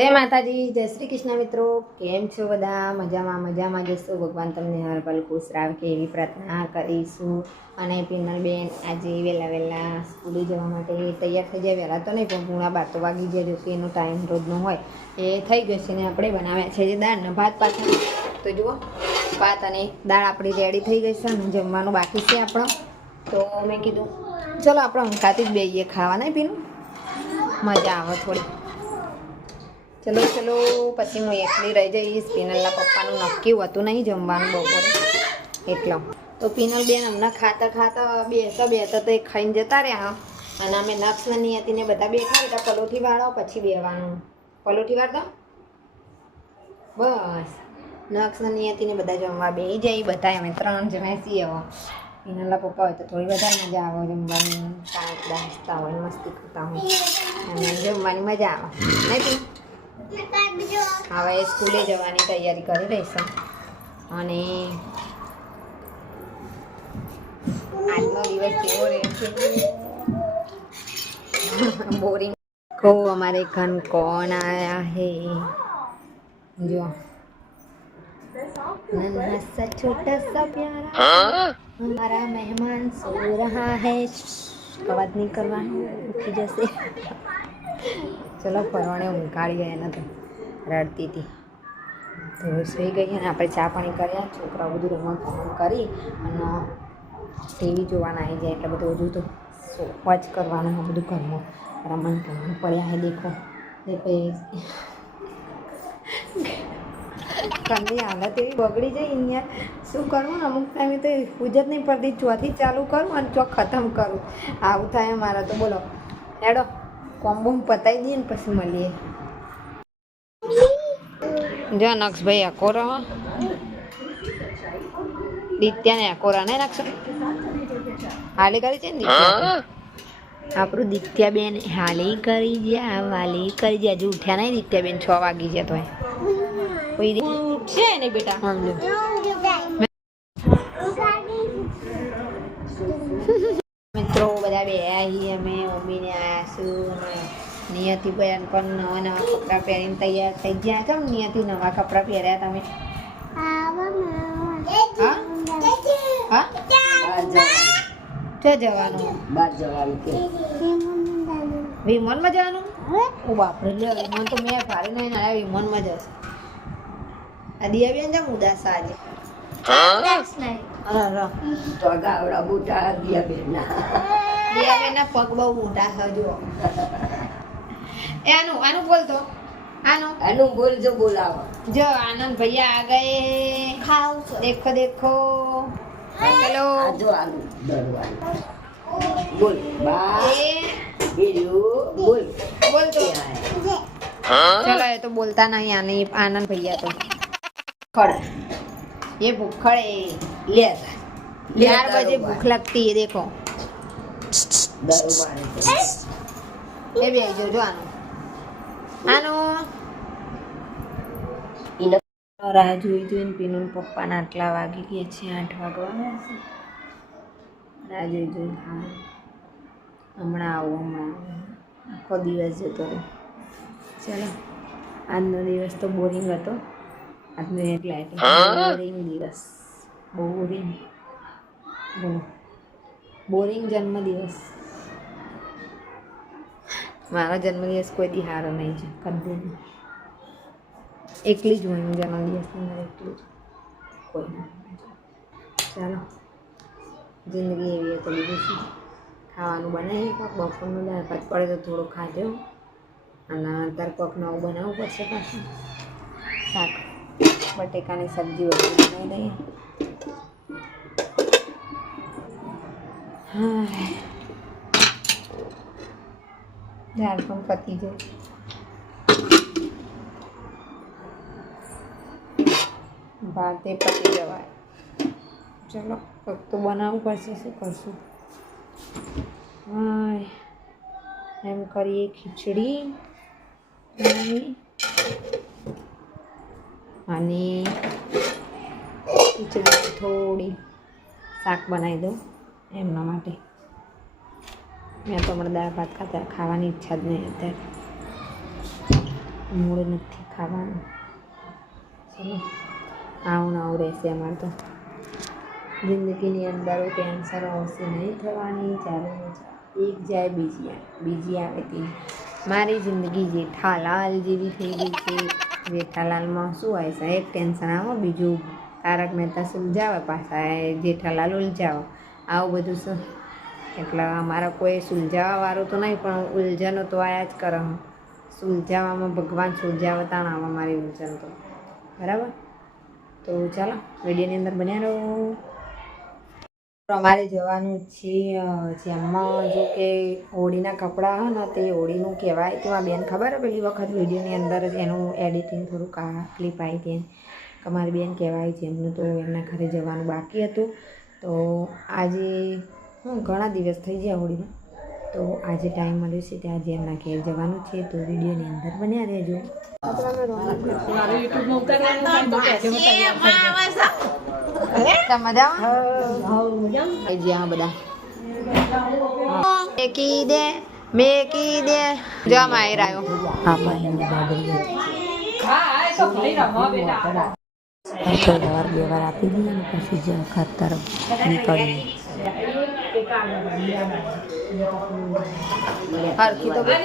જય માતાજી, જય શ્રી કૃષ્ણ મિત્રો. કેમ છો બધા? મજામાં મજામાં જશો ભગવાન તમને હર પલ ખુશ રાખે એવી પ્રાર્થના કરીશું. અને પિનલબેન આજે વહેલા વહેલા સ્કૂલે જવા માટે તૈયાર થઈ જાય વહેલા તો નહીં, પણ પૂણા બાર તો વાગી જાય જો કે એનો ટાઈમ રોજનો હોય. એ થઈ ગયો છે ને આપણે બનાવ્યા છે જે દાળના ભાત પાછા. તો જુઓ, ભાત અને દાળ આપણી રેડી થઈ ગઈ છે અને જમવાનું બાકી છે આપણો. તો મેં કીધું, ચલો આપણે ઊંઘાથી જ બેહીએ ખાવાના પીનું મજા આવે થોડી. ચલો ચલો, પછી હું એકલી રહી જઈશ. પિનલના પપ્પાનું નક્કી હોતું નહીં જમવાનું બપોરે. એટલો. તો પિનલ બેન હમણાં ખાતા ખાતા બેસતા બેસતા તો એ ખાઈને જતા રહ્યા. અને અમે નક્ષ ને નિયતિને બધા બેઠા હતા. પલોઠી વાળો, પછી બેવાનું પલોઠી વાળતા? બસ. નક્ષ ને બધા જમવા બે જઈ બધા અમે ત્રણ જણા છીએ પીનલના પપ્પા હોય તો થોડી વધારે મજા આવે જમવાની. કાંઈક બેસતા હોય મસ્તી કરતા હોય. અને જમવાની મજા આવે. નહીં? હવે સ્કૂલે જવાની તૈયારી કરી રહીશું અને આજનો દિવસ કેવો રહેશે બોરિંગ કહો અમારે ઘન કોણ આયા હે જો नन्हा सा छोटा सा प्यारा हमारा मेहमान सो रहा है અવાજ નહીં કરવાનો ઉઠી જશે ચલો પરવાણે ઊંઘાડી ગયા તો રડતી હતી. તો સુઈ ગઈ અને આપણે ચા પાણી કર્યા. છોકરાઓ બધું રમણ ભમણ કરી અને ટીવી જોવાના આવી જાય એટલે બધું બધું તો વોચ કરવાનું આ બધું ઘરમાં રમણ ભમણ પડ્યા હે દેખો. કંદી હાલત એવી બગડી જાય અહીંયા. શું કરવું અમુક ટાઈમે તો પૂજ જ નહીં પડતી. ચોથી ચાલુ કરું અને ચોક ખતમ કરું. આવું થાય મારા તો, બોલો. હેડો. કોમ્બો પતાવી દઈએ ને પછી મળીએ. જો નક્ષભાઈ અકોરો દિત્યાને અકોરા ને નક્ષ હાલી કરી છે ને દિત્યા? આપણું દિત્યાબેન હાલી કરી જ્યા વાલી કરી જ્યા. હજુ ઉઠ્યા નહીં દિત્યાબેન છ વાગી છે તોય. કોઈ ઉઠશે ને બેટા. સમજો મિત્રો બધા બે આવી અમે મમ્મીને આવ્યા છું અને નિયતિ બહેન પણ નવા નવા કપડાં પહેરીને તૈયાર થઈ ગયા. કેમ નિયતિ નવા કપડાં પહેર્યા તમે? હા હા? ક્યાં જવાનું? બહાર જવાનું કે. વિમાનમાં જવાનું? ઓ બાપરે લે વિમાન તો મેં ભારી નહીં વિમાનમાં જશે. આ દિયાબેન જામ ઉદાસ આજે? તો ગાવડા બુટા દિયા બેના દિયાબેનના પગ બહુ મોટા છે જુઓ. એનું આનું આનું બોલ તો. આનું? આનું બોલ જો બોલાવો. જો આનંદ ભૈયા આ ગયે. ખાવ દેખો દેખો. હેલો. જો આનું. બોલ બા. બીજું બોલ. બોલ તો. ચલો એ તો બોલતા નહીં આને આનંદ ભૈયા તો. ખડ એ ભૂખડે. લે ચાર બજે ભૂખ લાગતી હે દેખો. એ બે જો આનું. આનો રાહ જોઈ જોઈને પીનું પપ્પાના આટલા વાગી ગયા છે આઠ વાગવા છે. રાહ જોઈ જોઈને હા હમણાં આવું હમણાં આખો દિવસ જતો રહ્યો. ચલો આજનો દિવસ તો બોરિંગ હતો. આજનો એક લાઈટ બોરિંગ દિવસ. બોરિંગ બોલો. બોરિંગ જન્મદિવસ. મારો જન્મદિવસ કોઈ દી હારો નહીં છે. કદી એકલી જ હું જન્મદિવસ મારે એકલી જ કોઈ ચાલો. જિંદગી એવી તો બીજું શું? ખાવાનું બનાવીએ કોક બપોરનું દાળ ભાત પડે તો થોડું ખાજો. અને અત્યારે કોક નવું બનાવવું પડશે પાછું. શાક બટેકાની સબ્જી વગેરે બનાવી દઈએ. હા દાળ પણ પતી જાય. ભાતે પતી જવાય. ચલો કંઈક તો બનાવવું પડશે, શું કરશું? એમ કરીએ ખીચડી અને ખીચડી થોડી શાક બનાવી દઉં એમના માટે. મેં તો હમણાં દાળ ભાત ખાતા ખાવાની ઈચ્છા જ નહીં અત્યારે. મૂળ નથી ખાવાનું. ચલો, આવું ને આવું રહેશે અમારે તો. જિંદગીની અંદર ટેન્શન આવશે નહીં થવાની ચાલો એક જાય બીજી આવે બીજી આવે તે મારી જિંદગી જેઠાલાલ જેવી થઈ ગઈ છે. જેઠાલાલમાં શું હોય છે એક ટેન્શન આવે. બીજું તારક મહેતા સુલઝાવે પાછા, એ જેઠાલાલ ઉલઝાવે. આવું બધું શું? એટલે અમારા કોઈ સુલઝાવાવાળું તો નહીં, પણ ઉલઝનો તો આયા જ કરે સુલઝાવામાં ભગવાન સુલઝાવતા ના મારી ઉલઝન તો. બરાબર? તો ચાલો, વિડીયોની અંદર બન્યા રહો. તો અમારે જવાનું છે જેમાં જો કે હોળીના કપડાં હોય ને, તે હોળીનું કહેવાય તેમાં બેન ખબર હે પેલી વખત વિડીયોની અંદર એનું એડિટિંગ થોડુંક આ ક્લિપ આવી હતી કે મારી બેન કહેવાય છે એમનું તો એમના ઘરે જવાનું બાકી હતું. તો આજે હું ઘણા દિવસ થઈ ગયા હોળીમાં તો આજે ટાઈમ મળ્યો છે ત્યાં આજે એમના ઘેર જવાનું છે. તો વિડીયોની અંદર બન્યા રહેજો. જ્યાં બધા મેકી દે મેકી દે જો માયર આવ્યો હા સવાર બે વાર આપી દઈએ પછી જ ખાતર નીકળીએ. હરખી તો બેન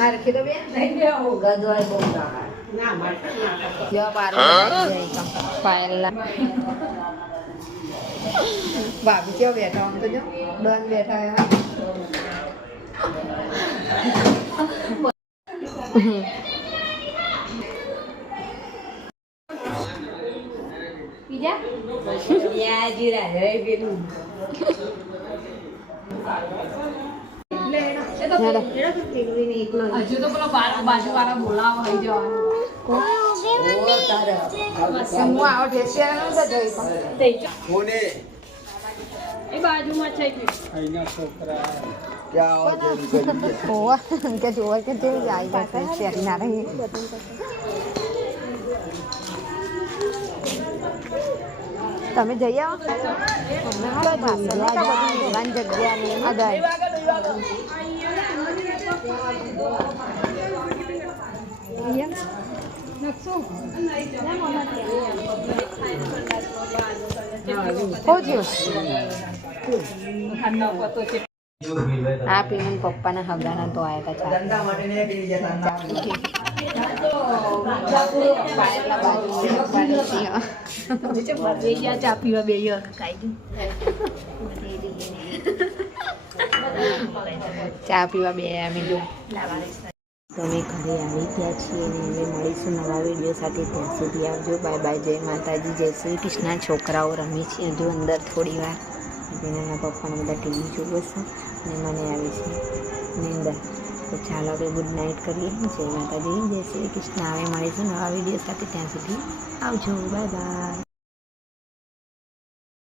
હરખી તો બેન ગદવાય બહુ ના ના માટે ના કરતો. જો પારું પાયલા ભાભી કેવો બેઠા આમ તો જો ડોન બેઠા એવા યા જીરા રે પેલું. હજુ તો પેલો બા- બાજુવાળા બોલાવો હોય જવાનું. આવો એ બાજુમાં છે ક્યાં આવો કે જોવા કે જેવી જાય શેરી ના રહી. તમે જઈ આવો. ભગવાન તો જોઈ લો આ બધી મેદાન જગ્યા ને આગળ આ પીને પપ્પાના હગાના તો આવ્યા હતા ચા પીવા બે ચા અમે જો તો અમે ઘરે આવી ગયા છીએ અને અમે મળીશું નવા વીડિયો સાથે. ત્યાં સુધી આવજો. બાય બાય જય માતાજી. જય શ્રી કૃષ્ણ. છોકરાઓ રમે છે હજુ અંદર થોડી વાર. તેના પપ્પાને બધા ટીવી જોવે છે. અને મને આવી છે. નિંદર તો ચાલો આપણે ગુડ નાઇટ કરીએ. જય માતાજી. જય શ્રી કૃષ્ણ. હવે મળીશું નવા વીડિયો સાથે. ત્યાં સુધી આવજો. Bye bye